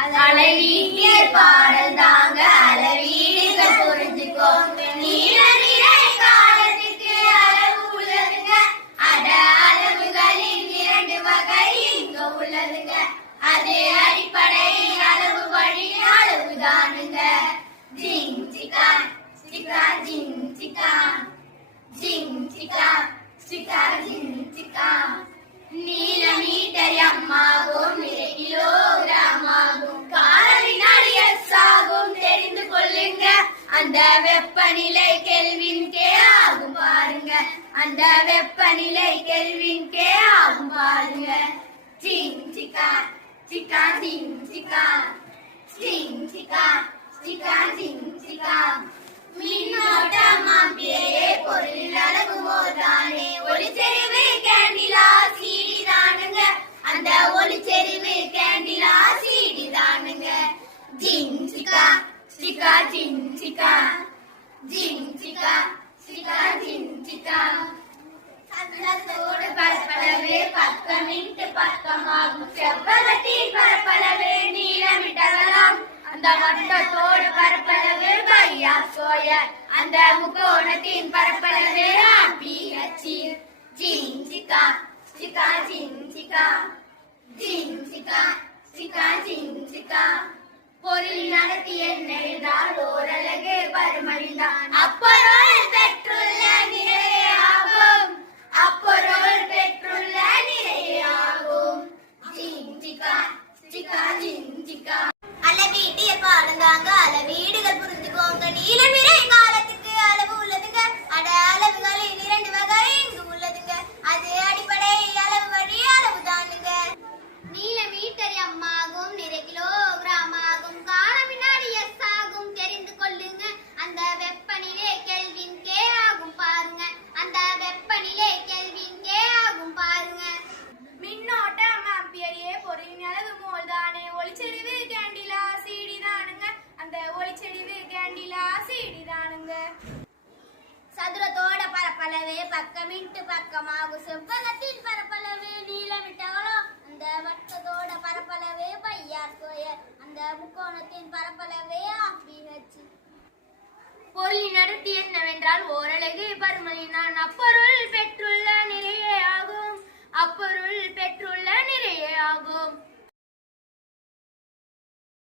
அளவீட்டியல் பாடல் தாங்க அளவீடுகள் புரிஞ்சுக்கோ. நீல நிறை காலத்துக்கு அளவு உள்ளதுங்க. அட அளவுகளின் இரண்டு வகை இங்க உள்ளதுங்க. அது அடிப்படை அளவு வழி அளவுதானுங்க ஜிங் சிக்கா சிக்கா ஜிங் சிக்கா ஜிங் சிக்கா சிக்கா ஜிங் சிக்கா அந்த வெப்பநிலை கெல்வின் கே ஆகும் பாருங்க. அந்த வெப்பநிலை கெல்வின் கே ஆகும் பாருங்க. சிங் சிக்கா சிக்கா சிங் சிக்கா. சிங் சிக்கா சிக்கா சிங் சிக்கா. மின்னோட்டம் ஆம்பியரே பொருள் அளவு ஒளிச்செறிவு கேண்டிலா சீடி தானுங்க. அந்த ஒளிச்செறிவு கேண்டிலா சீடி தானுங்க. ஜிங் சிக்கா சிக்கா ஜிங் சிக்கா ஜிங் சிக்கா சிக்கா ஜிங் சிக்கா சந்தத்தோடு பரப்பளவே பக்கமிட்டு பக்கமாகும் செவ்வகத்தின் பரப்பளவே நீளமிட்டகலாம் அந்த வட்டத்தோடு பரப்பளவே பையா சோய அந்த முக்கோணத்தின் பரப்பளவே ஆப்பி ஜிஞ்சிகா சிகா ஜிஞ்சிகா ஜிஞ்சிகா சிகா ஜிஞ்சிகா ஜிங் சிக்கா பொருள் நடத்தி என்ன என்றால் ஓரளவு அளவீட்டு எப்ப அளவீடுகள் புரிஞ்சுக்கோங்க நீலமிரை காலத்துக்கு அளவு உள்ளதுங்க அட அளவுகளில் இரண்டு வகை இங்கு உள்ளதுங்க அது அடிப்படை அளவு வழி அளவு தானுங்க நீல மீட்டர் எம் ஆகும் நிறை கிலோகிராம் ஆகும் கால வினாடி எஸ் ஆகும் தெரிந்து கொள்ளுங்க அந்த வெப்பநிலை கெல்வின் கே ஆகும் பாருங்க அந்த வெப்பநிலை கெல்வின் கே ஆகும் பாருங்க மின்னோட்டம் ஆம்பியரே பொருளின் அளவு மோல் தானே ஒளிச்செறிவு கேண்டிலா சீடி தானுங்க அந்த ஒளிச்செறிவு கேண்டிலா சீடி தானுங்க சதுரத்தோட பரப்பளவு பக்கமிட்டு பக்கமாகும் செவ்வகத்தின் பரப்பளவு நீளமிட்டவளோ அந்த வட்டத்தோட பரப்பளவு பையார் ஸ்கொயர் அந்த முக்கோணத்தின் பரப்பளவு ஆஃப் பிஹெச் பொருளின் அடர்த்தி என்னவென்றால் ஓரலகு பருமனினால் அப்பொருள் பெற்றுள்ள நிறைய ஆகும். அப்போ